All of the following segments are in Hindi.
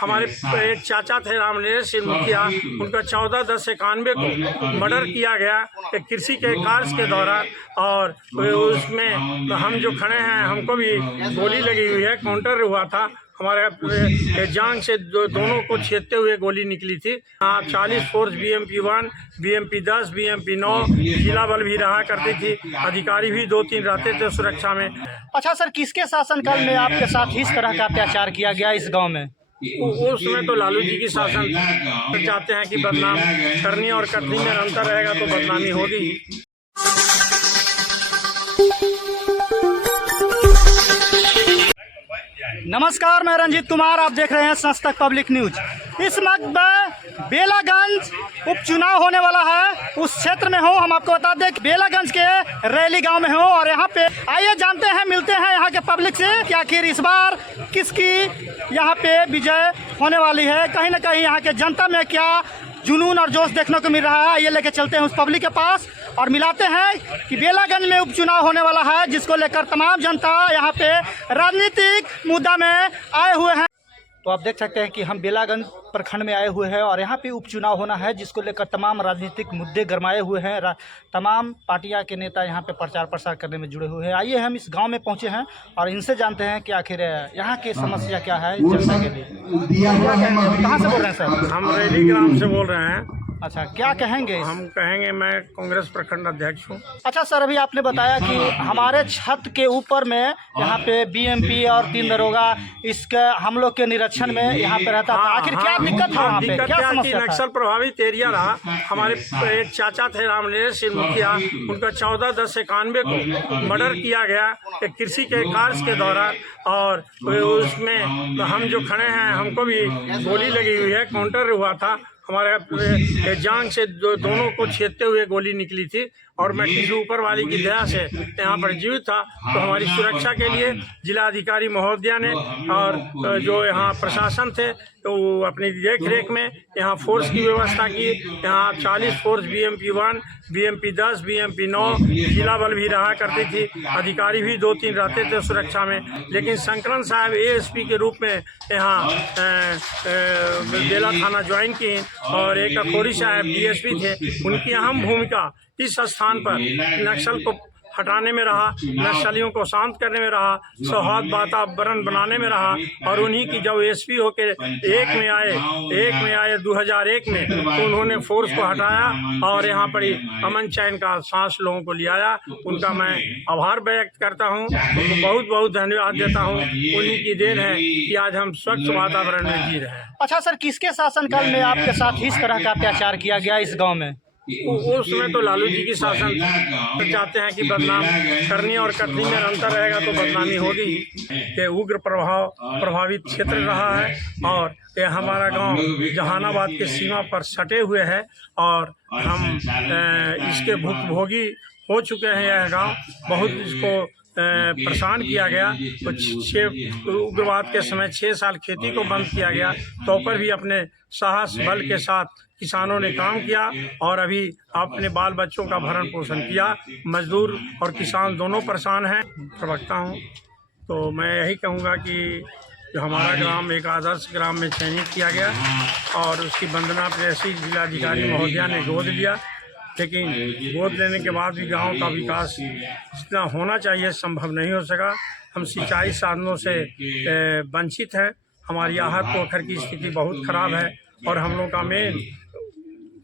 हमारे एक चाचा थे रामनरेश सिंह मुखिया, उनका 14/10/91 को मर्डर किया गया एक कृषि के कार्य के दौरान। और उसमें हम जो खड़े हैं, हमको भी गोली लगी हुई है, काउंटर हुआ था, हमारे जांग से दोनों को छेदते हुए गोली निकली थी। 40 फोर्स BMP 1, BMP 10, BMP 9 जिला बल भी रहा करती थी, अधिकारी भी 2-3 रहते थे सुरक्षा में। अच्छा सर, किसके शासनकाल में आपके साथ इस तरह का अत्याचार किया गया इस गांव में? उस समय तो लालू जी की शासन चाहते हैं कि बदनाम करनी और कटनी में अंतर रहेगा तो बदनामी होगी। नमस्कार, मैं रंजीत कुमार, आप देख रहे हैं संस्तक पब्लिक न्यूज। इस वक्त बेलागंज उपचुनाव होने वाला है, उस क्षेत्र में हूँ। हम आपको बता दें कि बेलागंज के रैली गांव में हूँ और यहाँ पे आइए जानते हैं, मिलते हैं यहाँ के पब्लिक से कि आखिर इस बार किसकी यहाँ पे विजय होने वाली है। कहीं ना कहीं यहाँ के जनता में क्या जुनून और जोश देखने को मिल रहा है। आइए लेके चलते हैं उस पब्लिक के पास और मिलाते हैं कि बेलागंज में उपचुनाव होने वाला है, जिसको लेकर तमाम जनता यहाँ पे राजनीतिक मुद्दा में आए हुए हैं। तो आप देख सकते हैं कि हम बेलागंज प्रखंड में आए हुए हैं और यहाँ पे उपचुनाव होना है, जिसको लेकर तमाम राजनीतिक मुद्दे गरमाए हुए हैं। तमाम पार्टियां के नेता यहाँ पे प्रचार प्रसार करने में जुड़े हुए हैं। आइए हम इस गांव में पहुँचे हैं और इनसे जानते हैं कि आखिर यहाँ की समस्या क्या है जनता के लिए। कहाँ से बोल रहे हैं सर? हम रैली ग्राम से बोल रहे हैं। अच्छा, क्या कहेंगे? हम कहेंगे, मैं कांग्रेस प्रखंड अध्यक्ष हूँ। अच्छा सर, अभी आपने बताया कि हमारे छत के ऊपर में यहाँ पे BMP और 3 दरोगा इसके हम लोग के निरीक्षण में यहाँ पे रहता था। आखिर क्या दिक्कत है वहाँ पे? क्या समस्या था? नक्सल प्रभावित एरिया रहा। हमारे एक चाचा थे रामनरेश सिंह मुखिया, उनका 14/10/91 को मर्डर किया गया एक कृषि के कार्य के दौरान। और उसमें हम जो खड़े हैं, हमको भी गोली लगी हुई है, काउंटर हुआ था, हमारे जांग से दोनों को छेदते हुए गोली निकली थी। और मैं किसी ऊपर वाली की दया से यहाँ पर जीवित था। तो हमारी सुरक्षा के लिए जिला अधिकारी महोदया ने और जो यहाँ प्रशासन थे, तो अपनी देख रेख में यहाँ फोर्स की व्यवस्था की। यहाँ 40 फोर्स BMP 1, BMP 10, BMP 9 जिला बल भी रहा करती थी, अधिकारी भी 2-3 रहते थे सुरक्षा में। लेकिन शंकरन साहब ASP के रूप में यहाँ बेला थाना ज्वाइन की और एक अखोरी साहब DSP थे। उनकी अहम भूमिका इस स्थान पर नक्सल को हटाने में रहा, नक्सलियों को शांत करने में रहा, सौहार्द वातावरण बनाने में रहा। और उन्हीं की जब SP होकर एक में आए 2001 में, तो उन्होंने फोर्स को हटाया और यहाँ पर अमन चैन का सांस लोगों को लियाया। उनका मैं आभार व्यक्त करता हूँ, उनको बहुत बहुत धन्यवाद देता हूँ। उन्हीं की देन है कि आज हम स्वच्छ वातावरण में जी रहे हैं। अच्छा सर, किसके शासनकाल में आपके साथ इस तरह का अत्याचार किया गया इस गाँव में? उस समय तो लालू जी की शासन चाहते हैं कि बदनाम करनी और कटनी में अंतर रहेगा तो बदनामी होगी। ये उग्र प्रभावित क्षेत्र रहा है और ये हमारा गांव जहानाबाद के सीमा पर सटे हुए है और हम इसके भुक्तभोगी हो चुके हैं। यह गांव बहुत इसको परेशान किया गया। तो उग्रवाद के समय 6 साल खेती को बंद किया गया, तो पर भी अपने साहस बल के साथ किसानों ने काम किया और अभी अपने बाल बच्चों का भरण पोषण किया। मजदूर और किसान दोनों परेशान हैं। प्रवक्ता हूँ, तो मैं यही कहूँगा कि जो हमारा ग्राम एक आदर्श ग्राम में चयनित किया गया और उसकी वंदना प्रेसी जिलाधिकारी महोदया ने गोद लिया। लेकिन गोद लेने के बाद भी गांव का विकास जितना होना चाहिए संभव नहीं हो सका। हम सिंचाई साधनों से वंचित हैं। हमारी आहत पोखर की स्थिति बहुत ख़राब है और हम लोग का मेन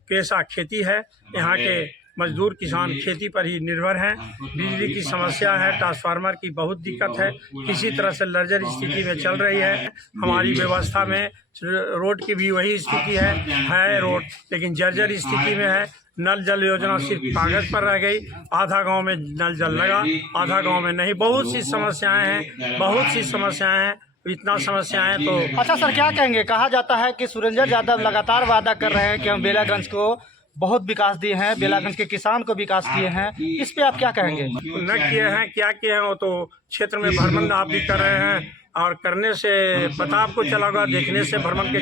पेशा खेती है। यहाँ के मजदूर किसान खेती पर ही निर्भर हैं। बिजली की समस्या है, ट्रांसफार्मर की बहुत दिक्कत है, किसी तरह से लर्जर स्थिति में चल रही है। हमारी व्यवस्था में रोड की भी वही स्थिति है रोड, लेकिन जर्जर स्थिति में है। नल जल योजना सिर्फ कागज़ पर रह गई, आधा गांव में नल जल लगा, आधा गांव में नहीं। बहुत सी समस्याएं हैं, इतना समस्याएं तो। अच्छा सर, क्या कहेंगे? कहा जाता है कि सुरेंद्र यादव लगातार वादा कर रहे हैं कि हम बेलागंज को बहुत विकास दिए हैं, बेलागंज के किसान को विकास किए हैं। इस पे आप क्या कहेंगे? न किए हैं, क्या किए हैं वो तो क्षेत्र में भ्रमण आप भी कर रहे हैं और करने से पता आपको चला होगा, देखने से भ्रमण के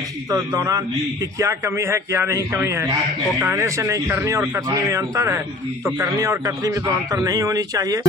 दौरान कि क्या कमी है क्या नहीं कमी है। वो कहने से नहीं, करनी और कथनी में अंतर है। तो करनी और कथनी में तो अंतर नहीं होनी चाहिए।